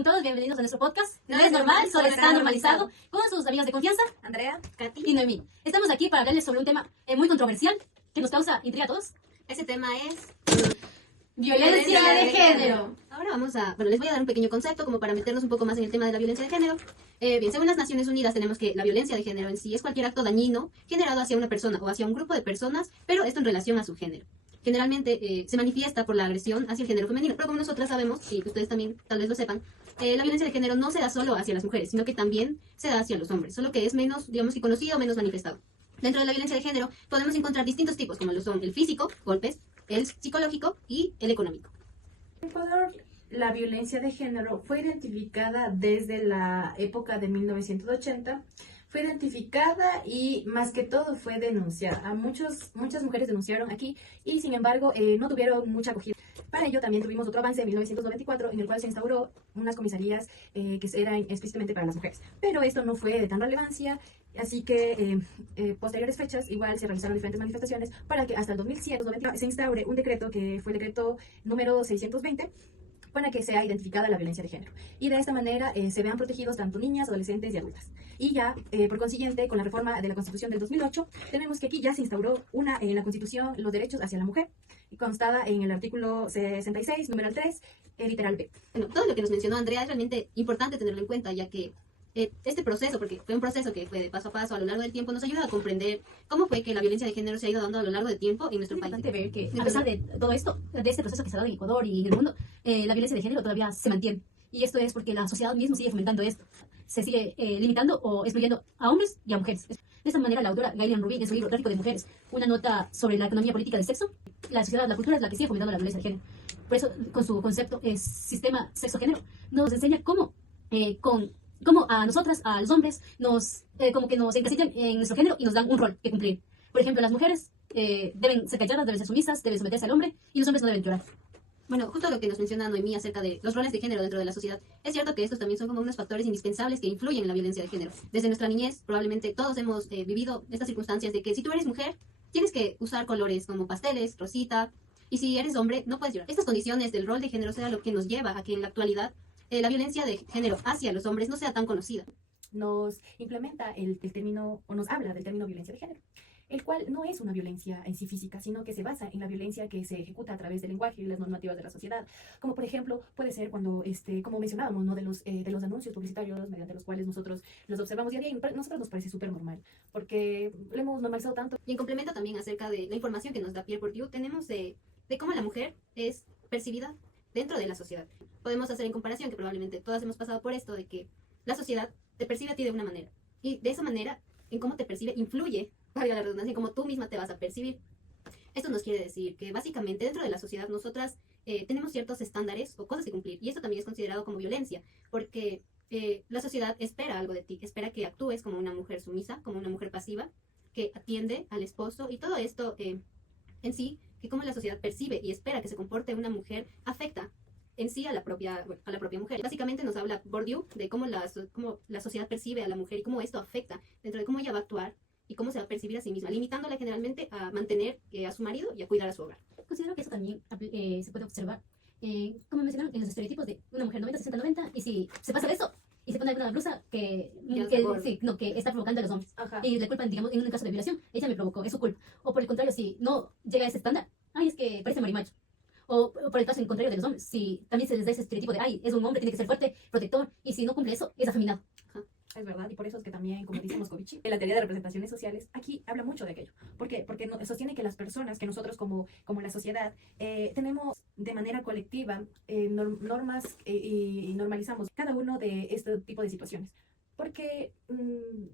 con todos, bienvenidos a nuestro podcast. No es normal, solo está normalizado. Con sus amigas de confianza, Andrea, Katy y Noemí. Estamos aquí para hablarles sobre un tema muy controversial que nos causa intriga a todos. Ese tema es Violencia de género. Ahora les voy a dar un pequeño concepto como para meternos un poco más en el tema de la violencia de género. Bien, según las Naciones Unidas tenemos que la violencia de género en sí es cualquier acto dañino generado hacia una persona o hacia un grupo de personas, pero esto en relación a su género. Generalmente se manifiesta por la agresión hacia el género femenino, pero como nosotras sabemos, y ustedes también tal vez lo sepan, la violencia de género no se da solo hacia las mujeres, sino que también se da hacia los hombres, solo que es menos, digamos que conocido o menos manifestado. Dentro de la violencia de género podemos encontrar distintos tipos, como lo son el físico, golpes, el psicológico y el económico. En Ecuador, la violencia de género fue identificada desde la época de 1980. Fue identificada y más que todo fue denunciada. Muchas mujeres denunciaron aquí y sin embargo no tuvieron mucha acogida. Para ello también tuvimos otro avance en 1994 en el cual se instauró unas comisarías que eran específicamente para las mujeres. Pero esto no fue de tan relevancia, así que posteriores fechas igual se realizaron diferentes manifestaciones para que hasta el 2007 se instaure un decreto que fue el decreto número 620 para que sea identificada la violencia de género. Y de esta manera se vean protegidos tanto niñas, adolescentes y adultas. Y ya, por consiguiente, con la reforma de la Constitución del 2008, tenemos que aquí ya se instauró en la Constitución los derechos hacia la mujer, constada en el artículo 66, número 3, literal B. Bueno, todo lo que nos mencionó Andrea es realmente importante tenerlo en cuenta, ya que este proceso, porque fue un proceso que fue de paso a paso a lo largo del tiempo, nos ayuda a comprender cómo fue que la violencia de género se ha ido dando a lo largo del tiempo en nuestro país. Es importante ver que a pesar de todo esto, de este proceso que se ha dado en Ecuador y en el mundo, la violencia de género todavía se mantiene. Y esto es porque la sociedad misma sigue fomentando esto. Se sigue limitando o excluyendo a hombres y a mujeres. De esta manera, la autora Gailen Rubin, en su libro Tráfico de Mujeres, una nota sobre la economía política del sexo, la sociedad, la cultura es la que sigue fomentando la violencia de género. Por eso, con su concepto sistema sexo-género, nos enseña cómo a nosotras, a los hombres, como que nos encasillan en nuestro género y nos dan un rol que cumplir. Por ejemplo, las mujeres deben ser calladas, deben ser sumisas, deben someterse al hombre, y los hombres no deben llorar. Bueno, justo lo que nos menciona Noemí acerca de los roles de género dentro de la sociedad, es cierto que estos también son como unos factores indispensables que influyen en la violencia de género. Desde nuestra niñez, probablemente todos hemos vivido estas circunstancias de que si tú eres mujer, tienes que usar colores como pasteles, rosita, y si eres hombre, no puedes llorar. Estas condiciones del rol de género será lo que nos lleva a que en la actualidad la violencia de género hacia los hombres no sea tan conocida. Nos implementa el término, o nos habla del término violencia de género, el cual no es una violencia en sí física, sino que se basa en la violencia que se ejecuta a través del lenguaje y las normativas de la sociedad. Como por ejemplo, puede ser cuando, como mencionábamos, ¿no? de los anuncios publicitarios mediante los cuales nosotros los observamos día a día, y a nosotros nos parece súper normal, porque lo hemos normalizado tanto. Y en complemento también acerca de la información que nos da Pierre Bourdieu, tenemos de cómo la mujer es percibida dentro de la sociedad. Podemos hacer en comparación que probablemente todas hemos pasado por esto de que la sociedad te percibe a ti de una manera. Y de esa manera, en cómo te percibe, influye, valga la redundancia, en cómo tú misma te vas a percibir. Esto nos quiere decir que básicamente dentro de la sociedad nosotras tenemos ciertos estándares o cosas que cumplir. Y esto también es considerado como violencia, porque la sociedad espera algo de ti, espera que actúes como una mujer sumisa, como una mujer pasiva, que atiende al esposo, y todo esto en sí, que como la sociedad percibe y espera que se comporte una mujer, afecta en sí a la propia mujer. Básicamente nos habla Bourdieu de cómo la sociedad percibe a la mujer y cómo esto afecta dentro de cómo ella va a actuar y cómo se va a percibir a sí misma, limitándola generalmente a mantener a su marido y a cuidar a su hogar. Considero que eso también se puede observar, como mencionaron, en los estereotipos de una mujer 90, 60, 90, y si se pasa de eso y se pone alguna blusa que está provocando a los hombres. Ajá. Y le culpan, digamos, en un caso de violación, ella me provocó, es su culpa. O por el contrario, si no llega a ese estándar, ay, es que parece marimacho. O por el caso en contrario de los hombres, si también se les da ese estereotipo de, ay, es un hombre, tiene que ser fuerte, protector, y si no cumple eso, es afeminado. Es verdad, y por eso es que también, como dice Moscovici, en la teoría de representaciones sociales, aquí habla mucho de aquello. ¿Por qué? Porque sostiene que las personas, que nosotros como la sociedad, tenemos de manera colectiva normas y normalizamos cada uno de este tipo de situaciones. Porque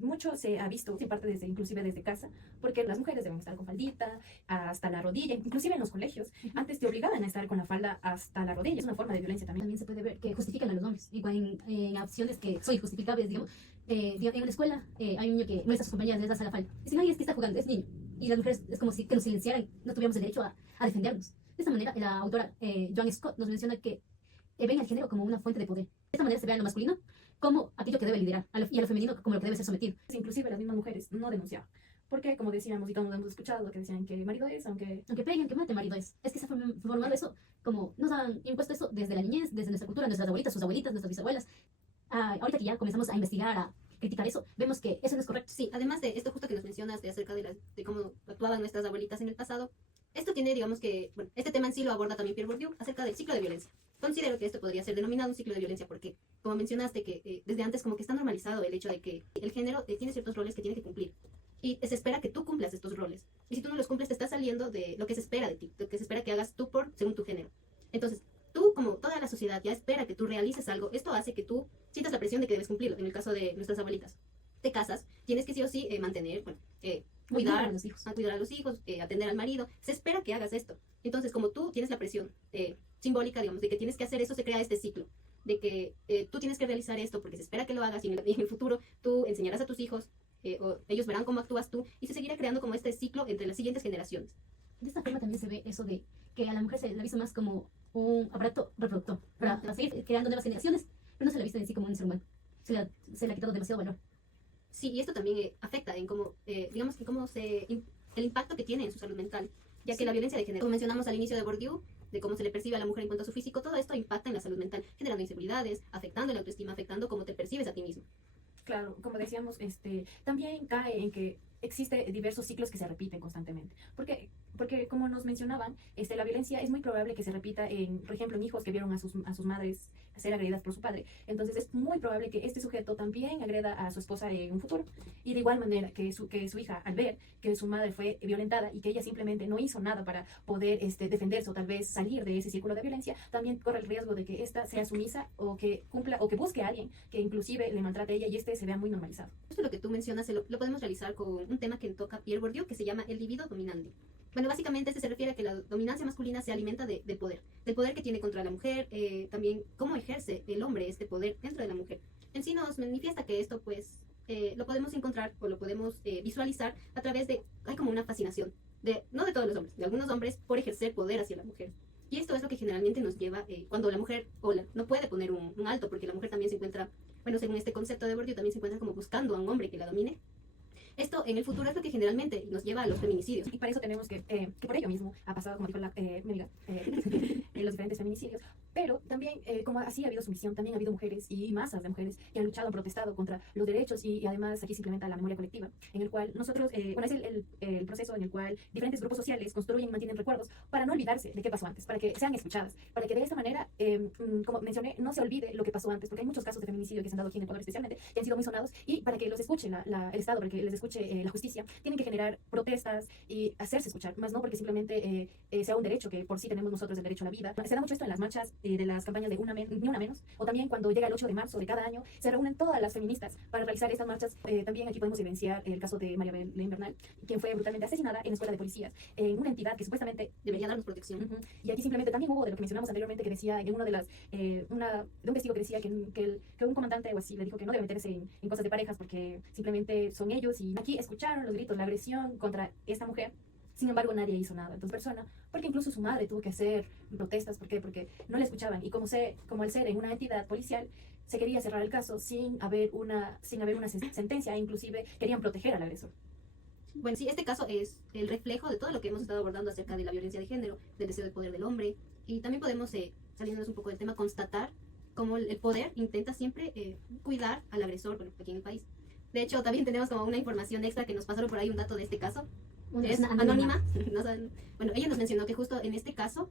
mucho se ha visto, en parte inclusive desde casa, porque las mujeres deben estar con faldita hasta la rodilla, inclusive en los colegios, antes te obligaban a estar con la falda hasta la rodilla. Es una forma de violencia también. También se puede ver que justifican a los hombres, igual en acciones que son injustificables, digamos. En una escuela hay un niño que muestra a sus compañeras, les da la falda. Dicen, ay, es que está jugando, es niño. Y las mujeres es como si que nos silenciaran, no tuviéramos el derecho a defendernos. De esta manera, la autora Joan Scott nos menciona que ven al género como una fuente de poder. De esta manera se ve a lo masculino como aquello que debe liderar y a lo femenino como lo que debe ser sometido. Inclusive las mismas mujeres no denunciaban. Porque, como decíamos, y todos hemos escuchado lo que decían que marido es, Aunque peguen, que mate, marido es que se ha formado eso, como nos han impuesto eso desde la niñez, desde nuestra cultura, nuestras abuelitas, sus abuelitas, nuestras bisabuelas. Ahorita que ya comenzamos a investigar, a criticar eso, vemos que eso no es correcto. Sí, además de esto justo que nos mencionas de acerca de cómo actuaban nuestras abuelitas en el pasado, esto tiene, digamos que, bueno, este tema en sí lo aborda también Pierre Bourdieu acerca del ciclo de violencia. Considero que esto podría ser denominado un ciclo de violencia porque, como mencionaste, que desde antes como que está normalizado el hecho de que el género tiene ciertos roles que tiene que cumplir. Y se espera que tú cumplas estos roles. Y si tú no los cumples, te estás saliendo de lo que se espera de ti, lo que se espera que hagas tú según tu género. Entonces, tú, como toda la sociedad, ya espera que tú realices algo. Esto hace que tú sientas la presión de que debes cumplirlo. En el caso de nuestras abuelitas, te casas, tienes que sí o sí mantener, bueno, cuidar a los hijos. cuidar a los hijos, atender al marido. Se espera que hagas esto. Entonces, como tú tienes la presión simbólica, digamos, de que tienes que hacer eso, se crea este ciclo. De que tú tienes que realizar esto porque se espera que lo hagas y en el futuro tú enseñarás a tus hijos o ellos verán cómo actúas tú y se seguirá creando como este ciclo entre las siguientes generaciones. De esta forma también se ve eso de que a la mujer se la ha visto más como un aparato reproductor para seguir creando nuevas generaciones, pero no se la ha visto en sí como un ser humano. Se le ha quitado demasiado valor. Sí, y esto también afecta en cómo, digamos, en cómo el impacto que tiene en su salud mental, ya que la violencia de género, como mencionamos al inicio de Bourdieu, de cómo se le percibe a la mujer en cuanto a su físico, todo esto impacta en la salud mental, generando inseguridades, afectando la autoestima, afectando cómo te percibes a ti mismo. claro, como decíamos, también cae en que existe diversos ciclos que se repiten constantemente. Porque como nos mencionaban, la violencia es muy probable que se repita por ejemplo, en hijos que vieron a sus madres ser agredidas por su padre. Entonces es muy probable que este sujeto también agreda a su esposa en un futuro. Y de igual manera que su hija, al ver que su madre fue violentada y que ella simplemente no hizo nada para poder defenderse o tal vez salir de ese círculo de violencia, también corre el riesgo de que ésta sea sumisa o que cumpla o que busque a alguien que inclusive le maltrate a ella y se vea muy normalizado. Esto lo que tú mencionas lo podemos realizar con un tema que toca Pierre Bourdieu, que se llama el libido dominante. Bueno, básicamente se refiere a que la dominancia masculina se alimenta del poder que tiene contra la mujer, también cómo ejerce el hombre este poder dentro de la mujer. En sí nos manifiesta que esto pues lo podemos encontrar o lo podemos visualizar a través hay como una fascinación, no de todos los hombres, de algunos hombres por ejercer poder hacia la mujer. Y esto es lo que generalmente nos lleva cuando la mujer no puede poner un alto, porque la mujer también se encuentra, bueno, según este concepto de Bourdieu, también se encuentra como buscando a un hombre que la domine. Esto en el futuro es lo que generalmente nos lleva a los feminicidios. Y para eso tenemos que por ello mismo ha pasado, como dijo mi amiga, los diferentes feminicidios. Pero también, como así ha habido sumisión, también ha habido mujeres y masas de mujeres que han luchado, han protestado contra los derechos y además aquí se implementa la memoria colectiva, en el cual nosotros, bueno, es el proceso en el cual diferentes grupos sociales construyen y mantienen recuerdos para no olvidarse de qué pasó antes, para que sean escuchadas, para que de esta manera, como mencioné, no se olvide lo que pasó antes, porque hay muchos casos de feminicidio que se han dado aquí en Ecuador especialmente, que han sido muy sonados, y para que los escuche el Estado, para que les escuche la justicia, tienen que generar protestas y hacerse escuchar, más no porque simplemente sea un derecho que por sí tenemos nosotros, el derecho a la vida. Se da mucho esto en las marchas de las campañas de Ni Una Menos, o también cuando llega el 8 de marzo de cada año, se reúnen todas las feministas para realizar estas marchas. También aquí podemos evidenciar el caso de María Belén Bernal, quien fue brutalmente asesinada en la escuela de policías, en una entidad que supuestamente debería darnos protección. Y aquí simplemente también hubo de lo que mencionamos anteriormente, que decía en de un testigo que decía que un comandante o así le dijo que no debe meterse en cosas de parejas porque simplemente son ellos, y aquí escucharon los gritos, la agresión contra esta mujer. Sin embargo, nadie hizo nada. Entonces, persona, porque incluso su madre tuvo que hacer protestas. ¿Por qué? Porque no le escuchaban. Y como al ser en una entidad policial, se quería cerrar el caso sin haber una sentencia, e inclusive querían proteger al agresor. Bueno, sí, este caso es el reflejo de todo lo que hemos estado abordando acerca de la violencia de género, del deseo de poder del hombre. Y también podemos, saliéndonos un poco del tema, constatar cómo el poder intenta siempre cuidar al agresor, bueno, aquí en el país. De hecho, también tenemos como una información extra que nos pasaron por ahí, un dato de este caso. Es anónima. Bueno, ella nos mencionó que justo en este caso,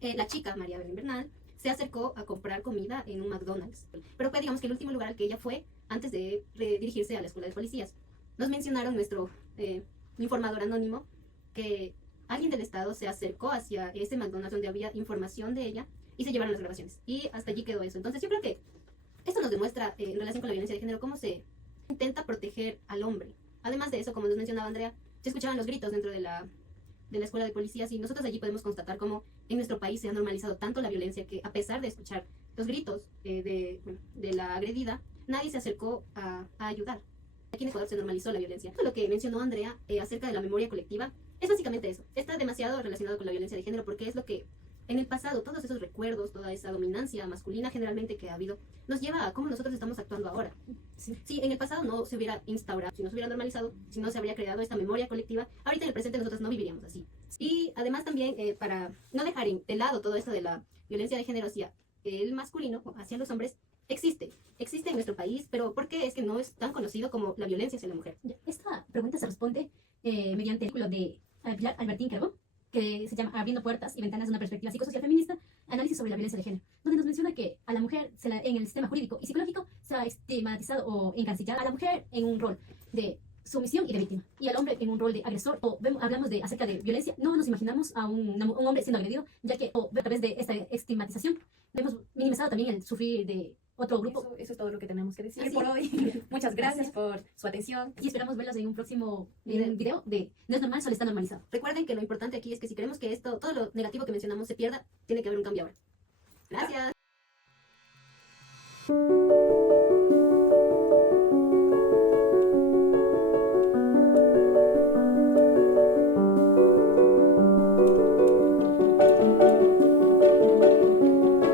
la chica, María Belén Bernal, se acercó a comprar comida en un McDonald's. Pero fue, digamos, que el último lugar al que ella fue antes de dirigirse a la escuela de policías. Nos mencionaron nuestro informador anónimo que alguien del Estado se acercó hacia ese McDonald's donde había información de ella y se llevaron las grabaciones. Y hasta allí quedó eso. Entonces yo creo que esto nos demuestra en relación con la violencia de género cómo se intenta proteger al hombre. Además de eso, como nos mencionaba Andrea, se escuchaban los gritos dentro de la escuela de policías y nosotros allí podemos constatar cómo en nuestro país se ha normalizado tanto la violencia que a pesar de escuchar los gritos de la agredida, nadie se acercó a ayudar. Aquí en Ecuador se normalizó la violencia. Lo que mencionó Andrea acerca de la memoria colectiva es básicamente eso. Está demasiado relacionado con la violencia de género porque es lo que en el pasado, todos esos recuerdos, toda esa dominancia masculina generalmente que ha habido, nos lleva a cómo nosotros estamos actuando ahora. Si en el pasado no se hubiera instaurado, si no se hubiera normalizado, si no se habría creado esta memoria colectiva, ahorita en el presente nosotros no viviríamos así. Y además también, para no dejar de lado todo esto de la violencia de género hacia el masculino, o hacia los hombres, existe en nuestro país, pero ¿por qué es que no es tan conocido como la violencia hacia la mujer? Esta pregunta se responde mediante el artículo de Pilar Albertín Carbón, que se llama Abriendo puertas y ventanas de una perspectiva psicosocial feminista, análisis sobre la violencia de género, donde nos menciona que a la mujer en el sistema jurídico y psicológico se ha estigmatizado o encancillado a la mujer en un rol de sumisión y de víctima, y al hombre en un rol de agresor. Hablamos acerca de violencia, no nos imaginamos a un hombre siendo agredido, ya que a través de esta estigmatización hemos minimizado también el sufrir de otro grupo. Eso es todo lo que tenemos que decir Así por hoy. Muchas gracias por su atención. Y esperamos verlos en un próximo video de No es normal, solo está normalizado. Recuerden que lo importante aquí es que si queremos que todo lo negativo que mencionamos se pierda, tiene que haber un cambio ahora. Gracias.